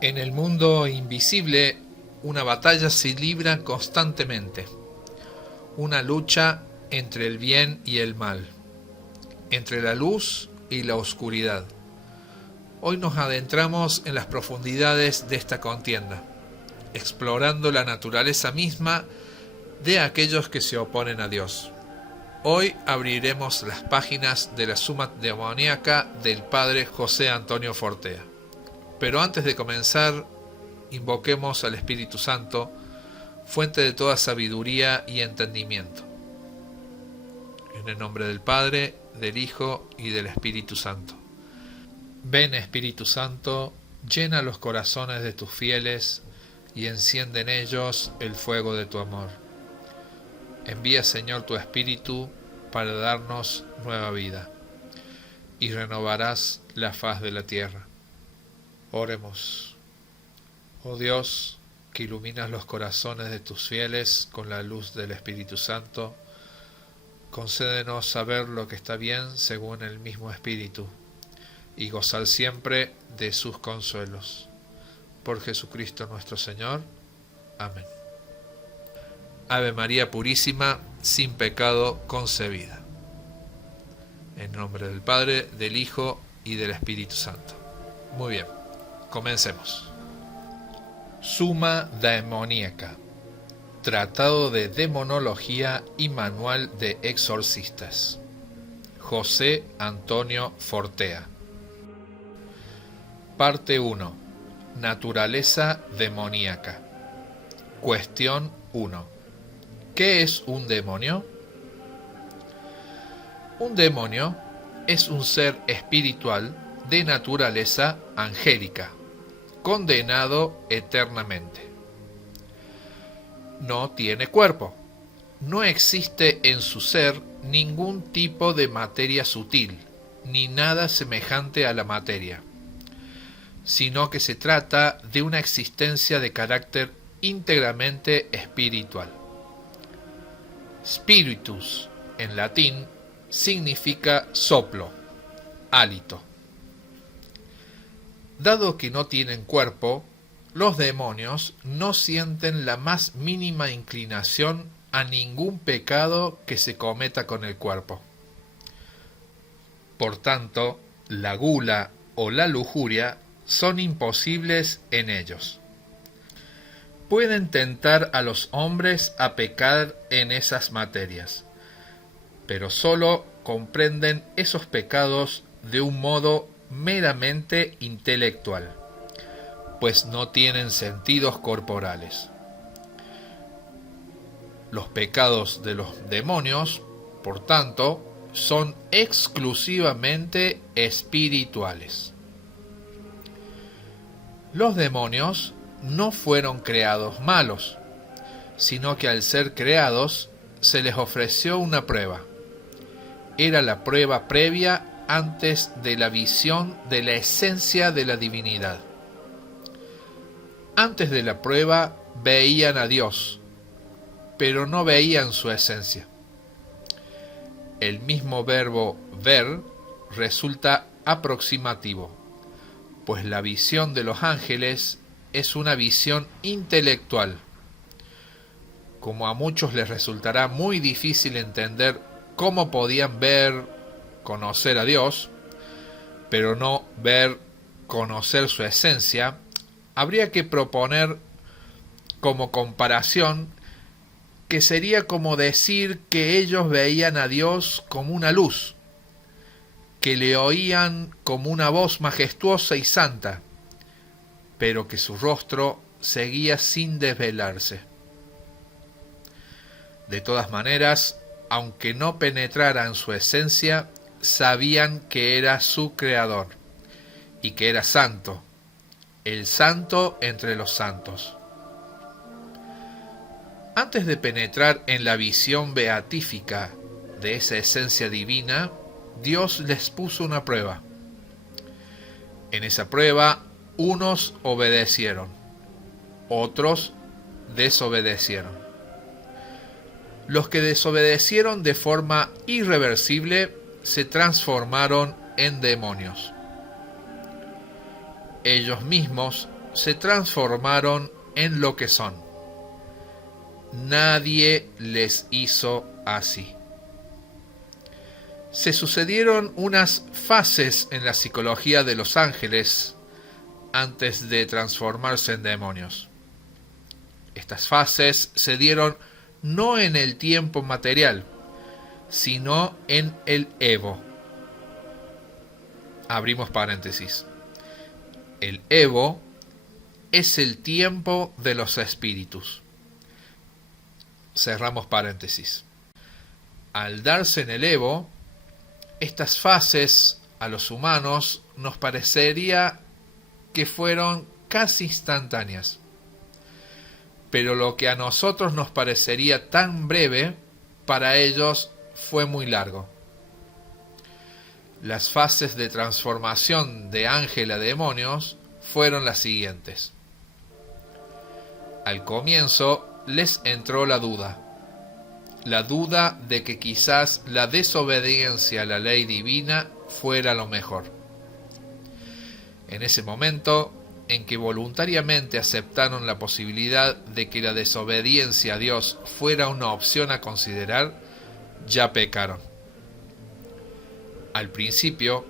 En el mundo invisible, una batalla se libra constantemente, una lucha entre el bien y el mal, entre la luz y la oscuridad. Hoy nos adentramos en las profundidades de esta contienda, explorando la naturaleza misma de aquellos que se oponen a Dios. Hoy abriremos las páginas de la Suma Demoníaca del padre José Antonio Fortea. Pero antes de comenzar, invoquemos al Espíritu Santo, fuente de toda sabiduría y entendimiento. En el nombre del Padre, del Hijo y del Espíritu Santo. Ven, Espíritu Santo, llena los corazones de tus fieles y enciende en ellos el fuego de tu amor. Envía, Señor, tu Espíritu para darnos nueva vida, y renovarás la faz de la tierra. Oremos. Oh Dios, que iluminas los corazones de tus fieles con la luz del Espíritu Santo, concédenos saber lo que está bien según el mismo Espíritu, y gozar siempre de sus consuelos. Por Jesucristo nuestro Señor. Amén. Ave María Purísima, sin pecado concebida. En nombre del Padre, del Hijo y del Espíritu Santo. Muy bien, comencemos. Suma Demoníaca, Tratado de Demonología y Manual de Exorcistas. José Antonio Fortea. Parte 1. Naturaleza demoníaca. Cuestión 1. ¿Qué es un demonio? Un demonio es un ser espiritual de naturaleza angélica, condenado eternamente. No tiene cuerpo. No existe en su ser ningún tipo de materia sutil, ni nada semejante a la materia, sino que se trata de una existencia de carácter íntegramente espiritual. Spiritus, en latín, significa soplo, hálito. Dado que no tienen cuerpo, los demonios no sienten la más mínima inclinación a ningún pecado que se cometa con el cuerpo. Por tanto, la gula o la lujuria son imposibles en ellos. Pueden tentar a los hombres a pecar en esas materias, pero sólo comprenden esos pecados de un modo meramente intelectual, pues no tienen sentidos corporales. Los pecados de los demonios, por tanto, son exclusivamente espirituales. Los demonios no fueron creados malos, sino que al ser creados se les ofreció una prueba. Era la prueba previa antes de la visión de la esencia de la divinidad. Antes de la prueba veían a Dios, pero no veían su esencia. El mismo verbo ver resulta aproximativo, pues la visión de los ángeles es una visión intelectual. Como a muchos les resultará muy difícil entender cómo podían ver, conocer a Dios, pero no ver, conocer su esencia, habría que proponer como comparación que sería como decir que ellos veían a Dios como una luz, que le oían como una voz majestuosa y santa, pero que su rostro seguía sin desvelarse. De todas maneras, aunque no penetraran su esencia, sabían que era su creador y que era santo, el santo entre los santos. Antes de penetrar en la visión beatífica de esa esencia divina, Dios les puso una prueba. En esa prueba, unos obedecieron, otros desobedecieron. Los que desobedecieron de forma irreversible se transformaron en demonios. Ellos mismos se transformaron en lo que son. Nadie les hizo así. Se sucedieron unas fases en la psicología de los ángeles antes de transformarse en demonios. Estas fases se dieron no en el tiempo material, sino en el Evo. Abrimos paréntesis. El Evo es el tiempo de los espíritus. Cerramos paréntesis. Al darse en el Evo, estas fases a los humanos nos parecería que fueron casi instantáneas. Pero lo que a nosotros nos parecería tan breve, para ellos fue muy largo. Las fases de transformación de ángel a demonios fueron las siguientes. Al comienzo les entró la duda de que quizás la desobediencia a la ley divina fuera lo mejor. En ese momento en que voluntariamente aceptaron la posibilidad de que la desobediencia a Dios fuera una opción a considerar, ya pecaron. Al principio,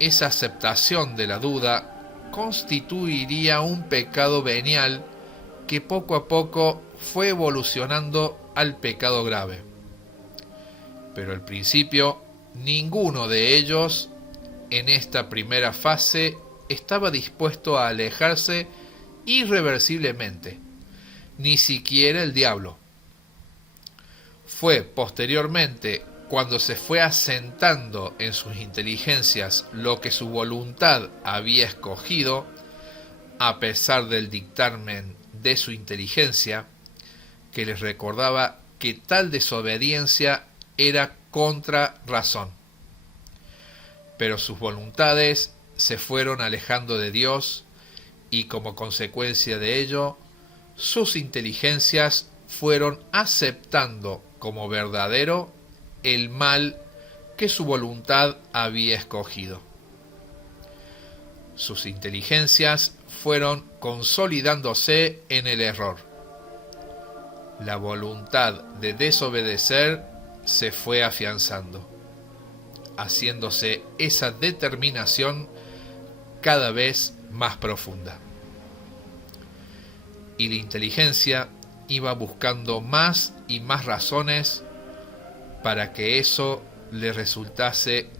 esa aceptación de la duda constituiría un pecado venial que poco a poco fue evolucionando al pecado grave. Pero al principio, ninguno de ellos en esta primera fase estaba dispuesto a alejarse irreversiblemente, ni siquiera el diablo. Fue posteriormente cuando se fue asentando en sus inteligencias lo que su voluntad había escogido, a pesar del dictamen de su inteligencia, que les recordaba que tal desobediencia era contra razón. Pero sus voluntades se fueron alejando de Dios y como consecuencia de ello, sus inteligencias fueron aceptando como verdadero el mal que su voluntad había escogido. Sus inteligencias fueron consolidándose en el error. La voluntad de desobedecer se fue afianzando, haciéndose esa determinación cada vez más profunda. Y la inteligencia iba buscando más y más razones para que eso le resultase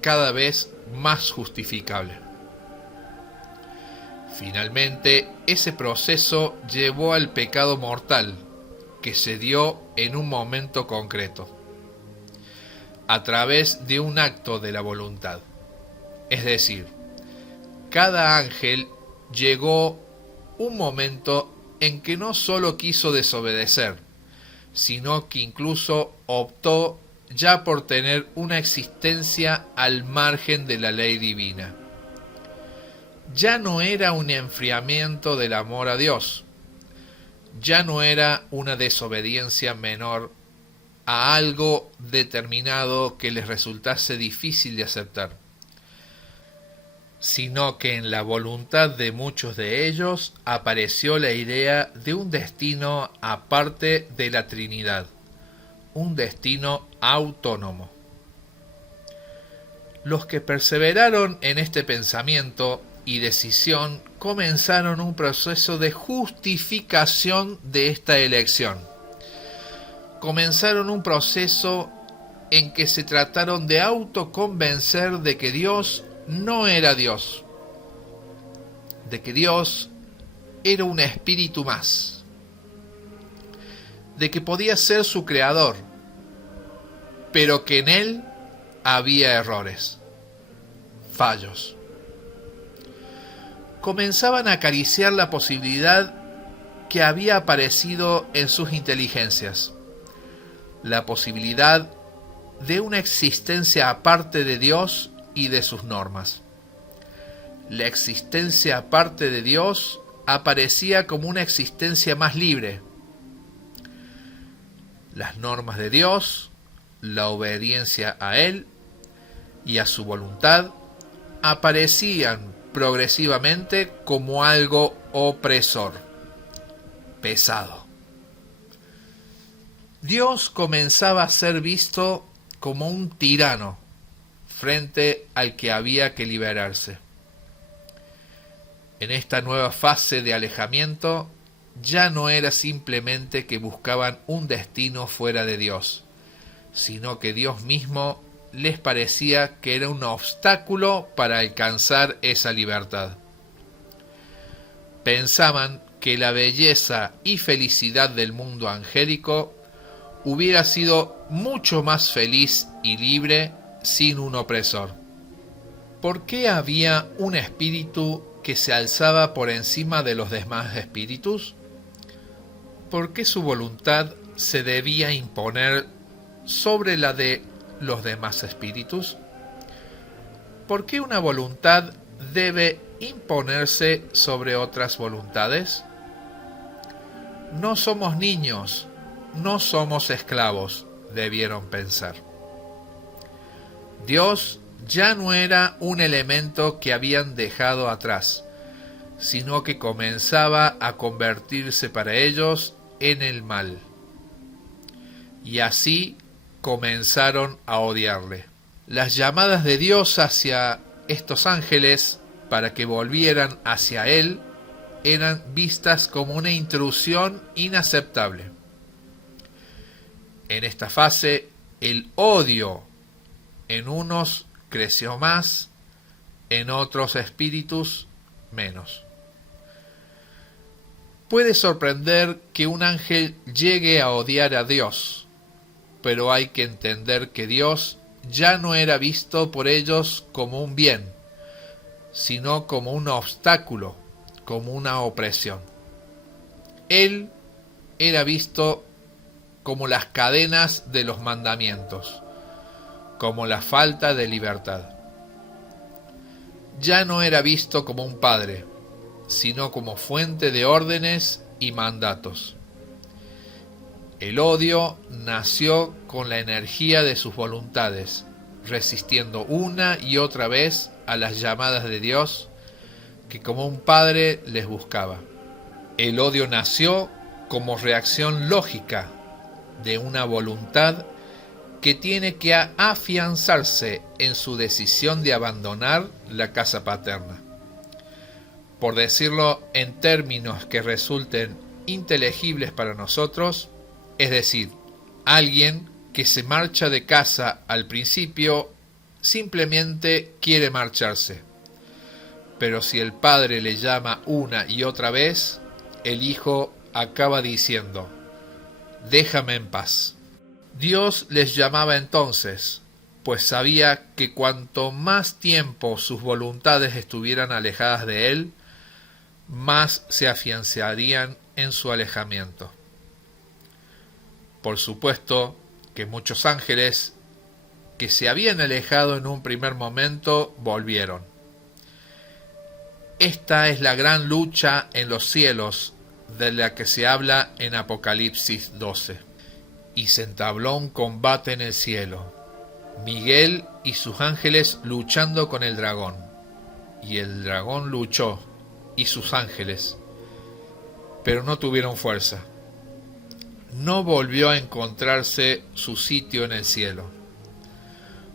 cada vez más justificable. Finalmente, ese proceso llevó al pecado mortal que se dio en un momento concreto, a través de un acto de la voluntad. Es decir, cada ángel llegó un momento en que no solo quiso desobedecer, sino que incluso optó ya por tener una existencia al margen de la ley divina. Ya no era un enfriamiento del amor a Dios, ya no era una desobediencia menor a algo determinado que les resultase difícil de aceptar, sino que en la voluntad de muchos de ellos apareció la idea de un destino aparte de la Trinidad, un destino autónomo. Los que perseveraron en este pensamiento y decisión comenzaron un proceso de justificación de esta elección. Comenzaron un proceso en que se trataron de autoconvencer de que Dios no era Dios, de que Dios era un espíritu más, de que podía ser su creador, pero que en él había errores, fallos. Comenzaban a acariciar la posibilidad que había aparecido en sus inteligencias, la posibilidad de una existencia aparte de Dios y de sus normas. La existencia aparte de Dios aparecía como una existencia más libre. Las normas de Dios, la obediencia a Él y a su voluntad aparecían progresivamente como algo opresor, pesado. Dios comenzaba a ser visto como un tirano frente al que había que liberarse. En esta nueva fase de alejamiento, ya no era simplemente que buscaban un destino fuera de Dios, sino que Dios mismo les parecía que era un obstáculo para alcanzar esa libertad. Pensaban que la belleza y felicidad del mundo angélico hubiera sido mucho más feliz y libre sin un opresor. ¿Por qué había un espíritu que se alzaba por encima de los demás espíritus? ¿Por qué su voluntad se debía imponer sobre la de los demás espíritus? ¿Por qué una voluntad debe imponerse sobre otras voluntades? No somos niños, no somos esclavos, debieron pensar. Dios ya no era un elemento que habían dejado atrás, sino que comenzaba a convertirse para ellos en el mal. Y así comenzaron a odiarle. Las llamadas de Dios hacia estos ángeles para que volvieran hacia Él eran vistas como una intrusión inaceptable. En esta fase, el odio en unos creció más, en otros espíritus menos. Puede sorprender que un ángel llegue a odiar a Dios, pero hay que entender que Dios ya no era visto por ellos como un bien, sino como un obstáculo, como una opresión. Él era visto como las cadenas de los mandamientos, como la falta de libertad. Ya no era visto como un padre, sino como fuente de órdenes y mandatos. El odio nació con la energía de sus voluntades, resistiendo una y otra vez a las llamadas de Dios que como un padre les buscaba. El odio nació como reacción lógica de una voluntad que tiene que afianzarse en su decisión de abandonar la casa paterna. Por decirlo en términos que resulten inteligibles para nosotros, es decir, alguien que se marcha de casa al principio simplemente quiere marcharse. Pero si el padre le llama una y otra vez, el hijo acaba diciendo: déjame en paz. Dios les llamaba entonces, pues sabía que cuanto más tiempo sus voluntades estuvieran alejadas de Él, más se afianzarían en su alejamiento. Por supuesto que muchos ángeles que se habían alejado en un primer momento volvieron. Esta es la gran lucha en los cielos de la que se habla en Apocalipsis 12. Y se entabló un combate en el cielo, Miguel y sus ángeles luchando con el dragón. Y el dragón luchó, y sus ángeles, pero no tuvieron fuerza. No volvió a encontrarse su sitio en el cielo.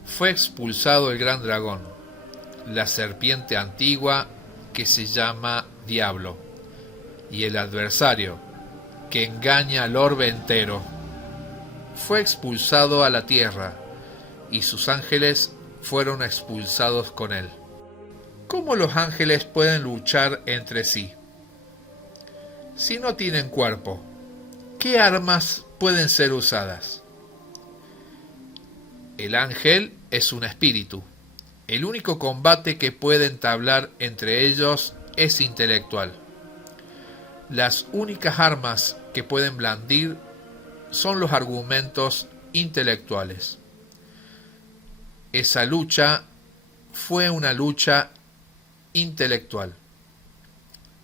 Fue expulsado el gran dragón, la serpiente antigua que se llama Diablo, y el adversario, que engaña al orbe entero. Fue expulsado a la tierra, y sus ángeles fueron expulsados con él. ¿Cómo los ángeles pueden luchar entre sí? Si no tienen cuerpo, ¿qué armas pueden ser usadas? El ángel es un espíritu. El único combate que puede entablar entre ellos es intelectual. Las únicas armas que pueden blandir son los argumentos intelectuales. Esa lucha fue una lucha intelectual.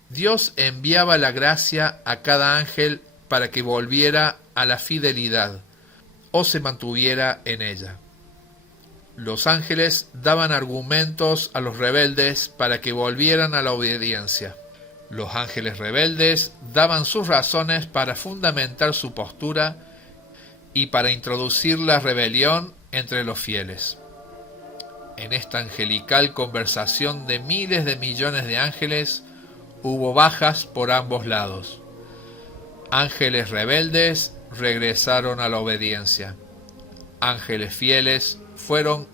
Dios enviaba la gracia a cada ángel para que volviera a la fidelidad o se mantuviera en ella. Los ángeles daban argumentos a los rebeldes para que volvieran a la obediencia. Los ángeles rebeldes daban sus razones para fundamentar su postura y para introducir la rebelión entre los fieles. En esta angelical conversación de miles de millones de ángeles hubo bajas por ambos lados. Ángeles rebeldes regresaron a la obediencia. Ángeles fieles fueron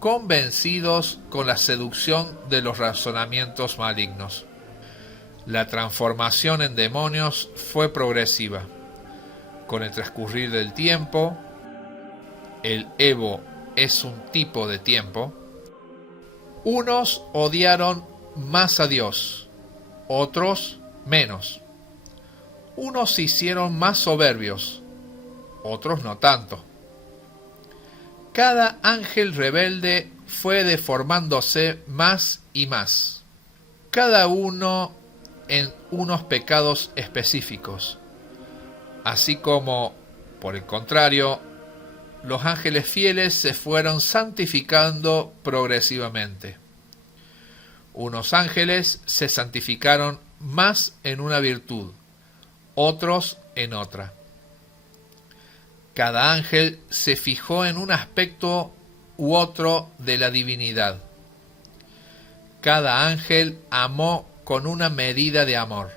convencidos con la seducción de los razonamientos malignos. La transformación en demonios fue progresiva. Con el transcurrir del tiempo, el Evo es un tipo de tiempo, unos odiaron más a Dios, otros menos. Unos se hicieron más soberbios, otros no tanto. Cada ángel rebelde fue deformándose más y más, cada uno en unos pecados específicos, así como, por el contrario, los ángeles fieles se fueron santificando progresivamente. Unos ángeles se santificaron más en una virtud, otros en otra. Cada ángel se fijó en un aspecto u otro de la divinidad. Cada ángel amó con una medida de amor.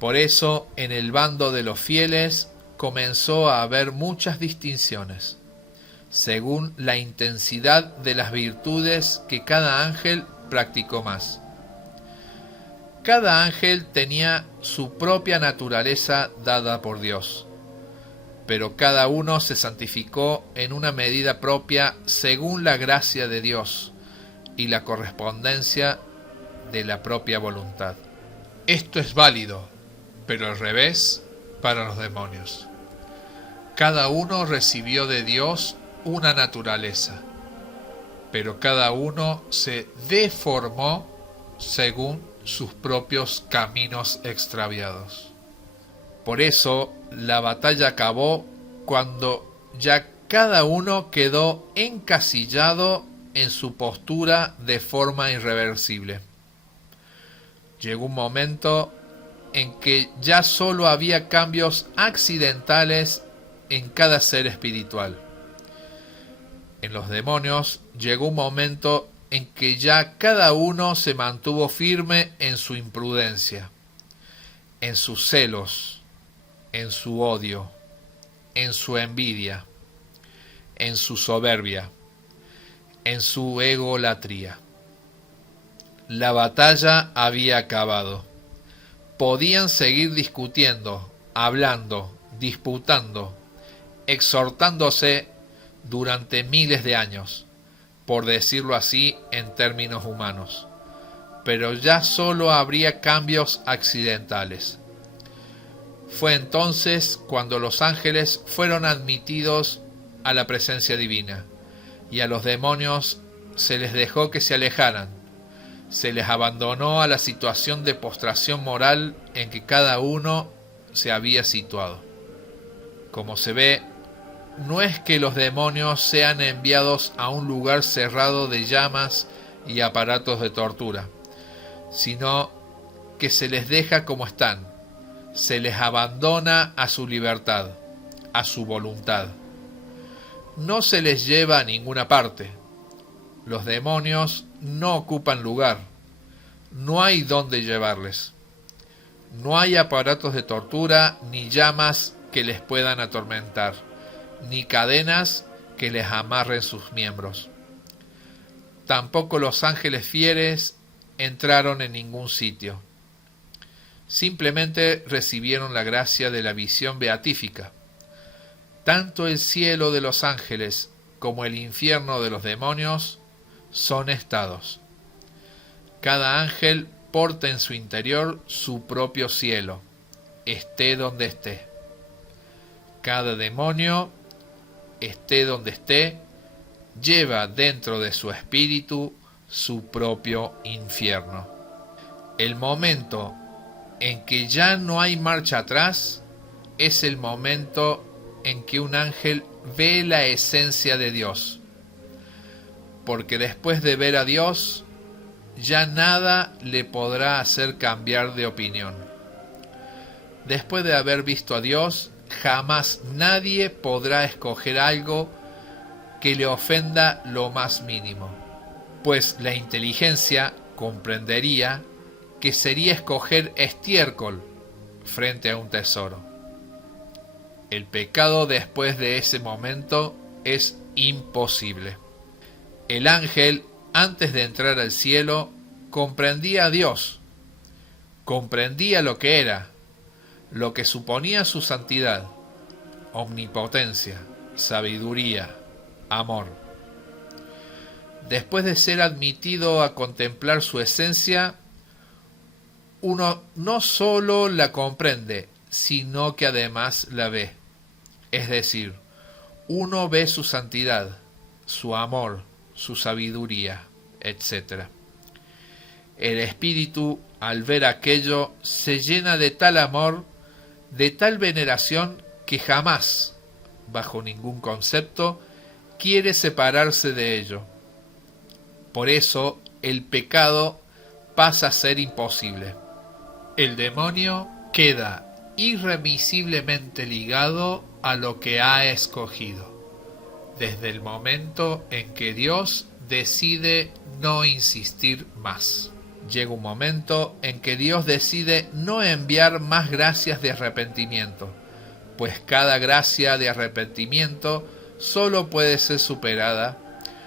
Por eso, en el bando de los fieles comenzó a haber muchas distinciones, según la intensidad de las virtudes que cada ángel practicó más. Cada ángel tenía su propia naturaleza dada por Dios, pero cada uno se santificó en una medida propia según la gracia de Dios y la correspondencia de la propia voluntad. Esto es válido, pero al revés para los demonios. Cada uno recibió de Dios una naturaleza, pero cada uno se deformó según sus propios caminos extraviados. Por eso la batalla acabó cuando ya cada uno quedó encasillado en su postura de forma irreversible. Llegó un momento en que ya solo había cambios accidentales en cada ser espiritual. En los demonios llegó un momento en que ya cada uno se mantuvo firme en su imprudencia, en sus celos, en su odio, en su envidia, en su soberbia, en su egolatría. La batalla había acabado. Podían seguir discutiendo, hablando, disputando, exhortándose durante miles de años, por decirlo así en términos humanos, pero ya solo habría cambios accidentales. Fue entonces cuando los ángeles fueron admitidos a la presencia divina, y a los demonios se les dejó que se alejaran, se les abandonó a la situación de postración moral en que cada uno se había situado. Como se ve, no es que los demonios sean enviados a un lugar cerrado de llamas y aparatos de tortura, sino que se les deja como están, se les abandona a su libertad, a su voluntad. No se les lleva a ninguna parte. Los demonios no ocupan lugar, no hay dónde llevarles. No hay aparatos de tortura ni llamas que les puedan atormentar, ni cadenas que les amarren sus miembros. Tampoco los ángeles fieles entraron en ningún sitio. Simplemente recibieron la gracia de la visión beatífica. Tanto el cielo de los ángeles como el infierno de los demonios son estados. Cada ángel porta en su interior su propio cielo, esté donde esté. Cada demonio, esté donde esté, lleva dentro de su espíritu su propio infierno. El momento en que ya no hay marcha atrás es el momento en que un ángel ve la esencia de Dios, porque después de ver a Dios ya nada le podrá hacer cambiar de opinión. Después de haber visto a Dios, jamás nadie podrá escoger algo que le ofenda lo más mínimo, pues la inteligencia comprendería que sería escoger estiércol frente a un tesoro. El pecado después de ese momento es imposible. El ángel, antes de entrar al cielo, comprendía a Dios, comprendía lo que era, lo que suponía su santidad, omnipotencia, sabiduría, amor. Después de ser admitido a contemplar su esencia, uno no solo la comprende, sino que además la ve. Es decir, uno ve su santidad, su amor, su sabiduría, etc. El espíritu, al ver aquello, se llena de tal amor, de tal veneración, que jamás, bajo ningún concepto, quiere separarse de ello. Por eso, el pecado pasa a ser imposible. El demonio queda irremisiblemente ligado a lo que ha escogido, desde el momento en que Dios decide no insistir más. Llega un momento en que Dios decide no enviar más gracias de arrepentimiento, pues cada gracia de arrepentimiento solo puede ser superada,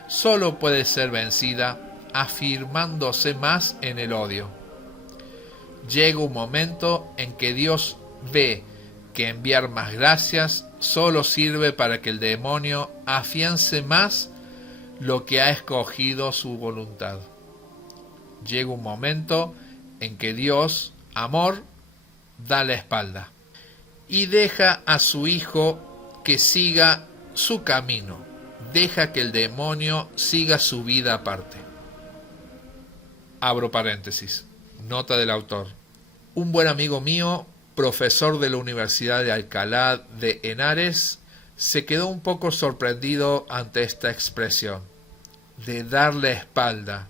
solo puede ser vencida, afirmándose más en el odio. Llega un momento en que Dios ve que enviar más gracias solo sirve para que el demonio afiance más lo que ha escogido su voluntad. Llega un momento en que Dios, amor, da la espalda y deja a su hijo que siga su camino, deja que el demonio siga su vida aparte. Abro paréntesis. Nota del autor. Un buen amigo mío, profesor de la Universidad de Alcalá de Henares, se quedó un poco sorprendido ante esta expresión, de dar la espalda,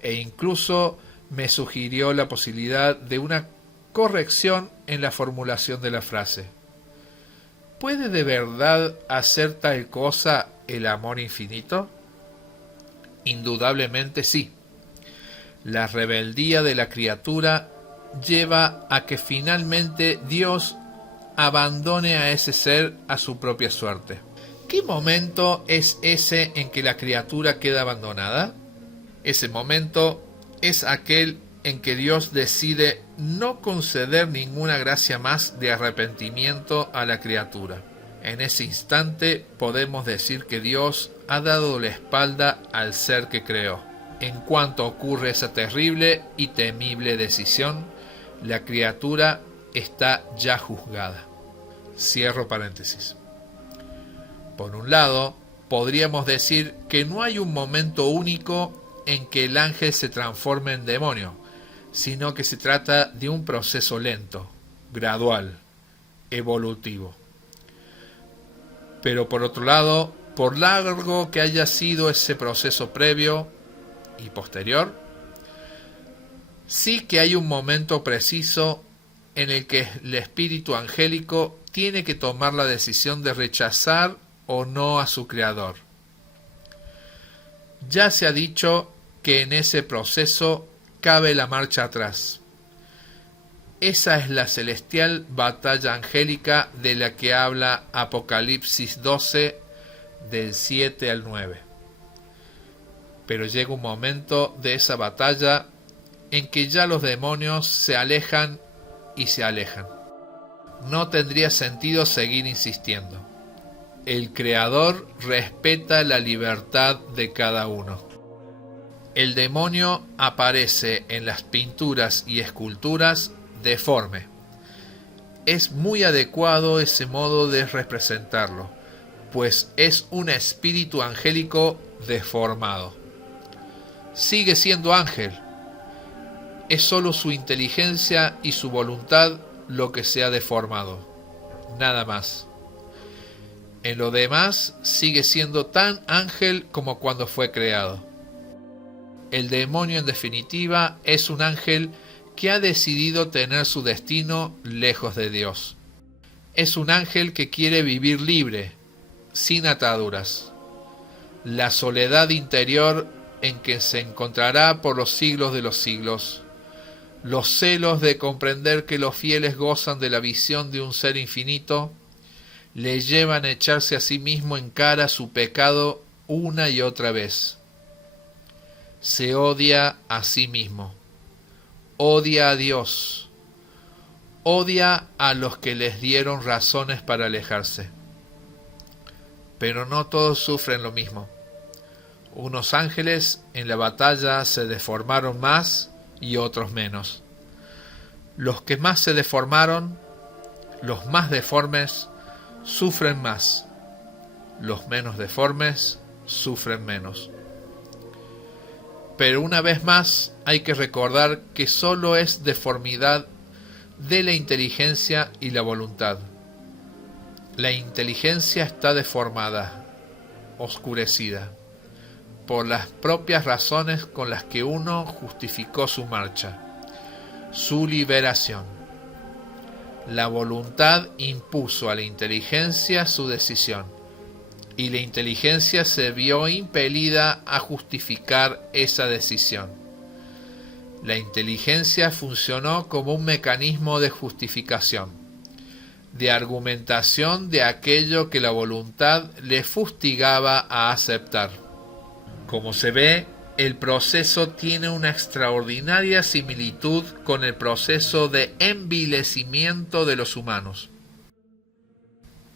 e incluso me sugirió la posibilidad de una corrección en la formulación de la frase. ¿Puede de verdad hacer tal cosa el amor infinito? Indudablemente sí. La rebeldía de la criatura lleva a que finalmente Dios abandone a ese ser a su propia suerte. ¿Qué momento es ese en que la criatura queda abandonada? Ese momento es aquel en que Dios decide no conceder ninguna gracia más de arrepentimiento a la criatura. En ese instante podemos decir que Dios ha dado la espalda al ser que creó. En cuanto ocurre esa terrible y temible decisión, la criatura está ya juzgada. Cierro paréntesis. Por un lado, podríamos decir que no hay un momento único en que el ángel se transforme en demonio, sino que se trata de un proceso lento, gradual, evolutivo. Pero por otro lado, por largo que haya sido ese proceso previo y posterior, sí que hay un momento preciso en el que el espíritu angélico tiene que tomar la decisión de rechazar o no a su creador. Ya se ha dicho que en ese proceso cabe la marcha atrás. Esa es la celestial batalla angélica de la que habla Apocalipsis 12, del 7 al 9. Pero llega un momento de esa batalla en que ya los demonios se alejan y se alejan. No tendría sentido seguir insistiendo. El Creador respeta la libertad de cada uno. El demonio aparece en las pinturas y esculturas deforme. Es muy adecuado ese modo de representarlo, pues es un espíritu angélico deformado. Sigue siendo ángel. Es solo su inteligencia y su voluntad lo que se ha deformado. Nada más. En lo demás, sigue siendo tan ángel como cuando fue creado. El demonio, en definitiva, es un ángel que ha decidido tener su destino lejos de Dios. Es un ángel que quiere vivir libre, sin ataduras. La soledad interior en que se encontrará por los siglos de los siglos. Los celos de comprender que los fieles gozan de la visión de un ser infinito le llevan a echarse a sí mismo en cara su pecado una y otra vez. Se odia a sí mismo, odia a Dios, odia a los que les dieron razones para alejarse. Pero no todos sufren lo mismo. Unos ángeles en la batalla se deformaron más y otros menos. Los que más se deformaron, los más deformes, sufren más. Los menos deformes sufren menos. Pero una vez más hay que recordar que solo es deformidad de la inteligencia y la voluntad. La inteligencia está deformada, oscurecida, por las propias razones con las que uno justificó su marcha, su liberación. La voluntad impuso a la inteligencia su decisión, y la inteligencia se vio impelida a justificar esa decisión. La inteligencia funcionó como un mecanismo de justificación, de argumentación de aquello que la voluntad le fustigaba a aceptar. Como se ve, el proceso tiene una extraordinaria similitud con el proceso de envilecimiento de los humanos.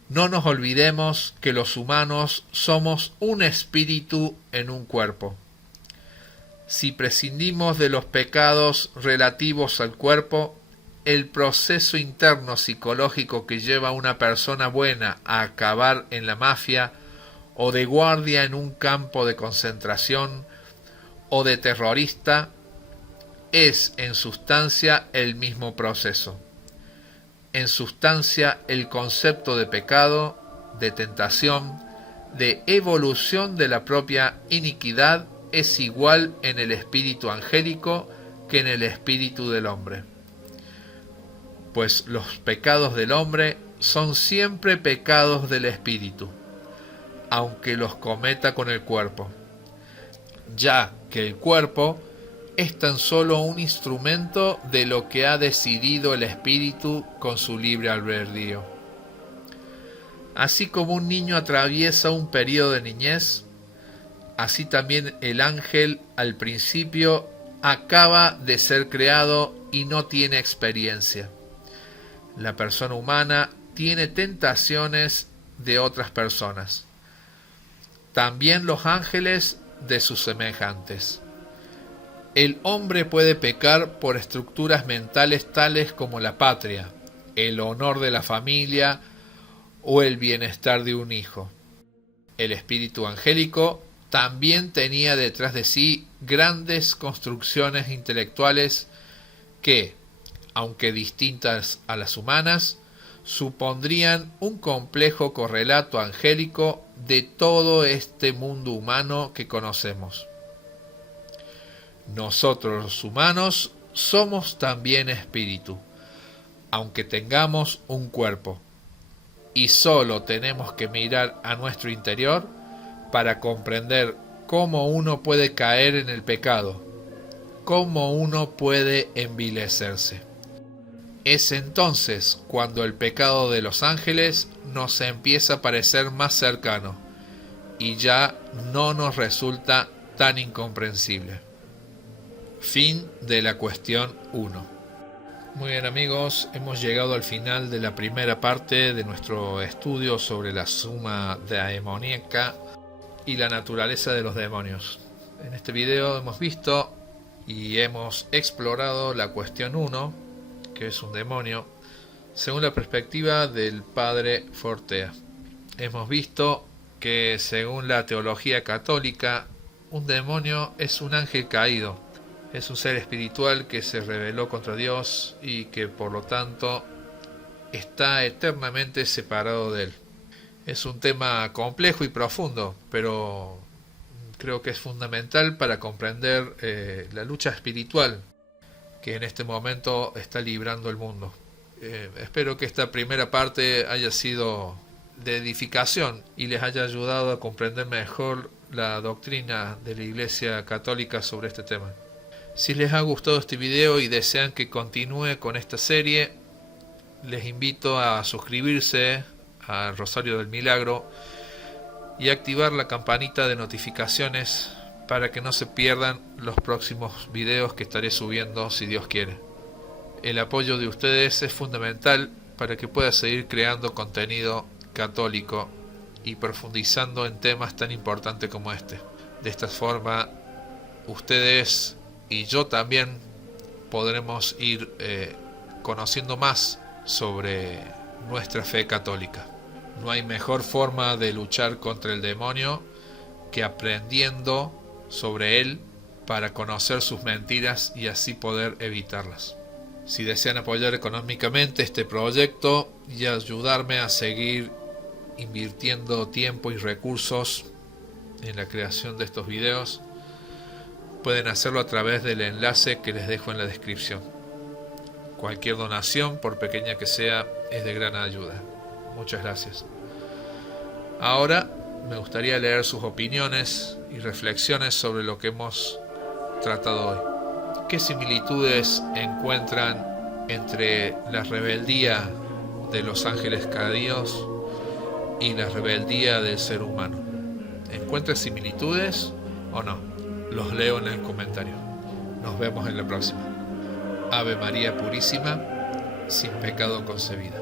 No nos olvidemos que los humanos somos un espíritu en un cuerpo. Si prescindimos de los pecados relativos al cuerpo, el proceso interno psicológico que lleva a una persona buena a acabar en la mafia, o de guardia en un campo de concentración, o de terrorista, es en sustancia el mismo proceso. En sustancia, el concepto de pecado, de tentación, de evolución de la propia iniquidad es igual en el espíritu angélico que en el espíritu del hombre. Pues los pecados del hombre son siempre pecados del espíritu, aunque los cometa con el cuerpo, ya que el cuerpo es tan solo un instrumento de lo que ha decidido el espíritu con su libre albedrío. Así como un niño atraviesa un periodo de niñez, así también el ángel al principio acaba de ser creado y no tiene experiencia. La persona humana tiene tentaciones de otras personas. También los ángeles de sus semejantes. El hombre puede pecar por estructuras mentales tales como la patria, el honor de la familia o el bienestar de un hijo. El espíritu angélico también tenía detrás de sí grandes construcciones intelectuales que, aunque distintas a las humanas, supondrían un complejo correlato angélico de todo este mundo humano que conocemos. Nosotros los humanos somos también espíritu, aunque tengamos un cuerpo, y solo tenemos que mirar a nuestro interior para comprender cómo uno puede caer en el pecado, cómo uno puede envilecerse. Es entonces cuando el pecado de los ángeles nos empieza a parecer más cercano y ya no nos resulta tan incomprensible. Fin de la cuestión 1. Muy bien amigos, hemos llegado al final de la primera parte de nuestro estudio sobre la suma demoníaca y la naturaleza de los demonios. En este video hemos visto y hemos explorado la cuestión 1, que es un demonio, según la perspectiva del padre Fortea. Hemos visto que según la teología católica, un demonio es un ángel caído, es un ser espiritual que se rebeló contra Dios y que por lo tanto está eternamente separado de él. Es un tema complejo y profundo, pero creo que es fundamental para comprender la lucha espiritual que en este momento está librando el mundo. Espero que esta primera parte haya sido de edificación y les haya ayudado a comprender mejor la doctrina de la Iglesia Católica sobre este tema. Si les ha gustado este video y desean que continúe con esta serie, les invito a suscribirse al Rosario del Milagro y activar la campanita de notificaciones para que no se pierdan los próximos videos que estaré subiendo si Dios quiere. El apoyo de ustedes es fundamental para que pueda seguir creando contenido católico y profundizando en temas tan importantes como este. De esta forma, ustedes y yo también podremos ir conociendo más sobre nuestra fe católica. No hay mejor forma de luchar contra el demonio que aprendiendo sobre él para conocer sus mentiras y así poder evitarlas. Si desean apoyar económicamente este proyecto y ayudarme a seguir invirtiendo tiempo y recursos en la creación de estos videos, pueden hacerlo a través del enlace que les dejo en la descripción. Cualquier donación, por pequeña que sea, es de gran ayuda. Muchas gracias. Ahora me gustaría leer sus opiniones y reflexiones sobre lo que hemos tratado hoy. ¿Qué similitudes encuentran entre la rebeldía de los ángeles caídos y la rebeldía del ser humano? ¿Encuentran similitudes o no? Los leo en el comentario. Nos vemos en la próxima. Ave María Purísima, sin pecado concebida.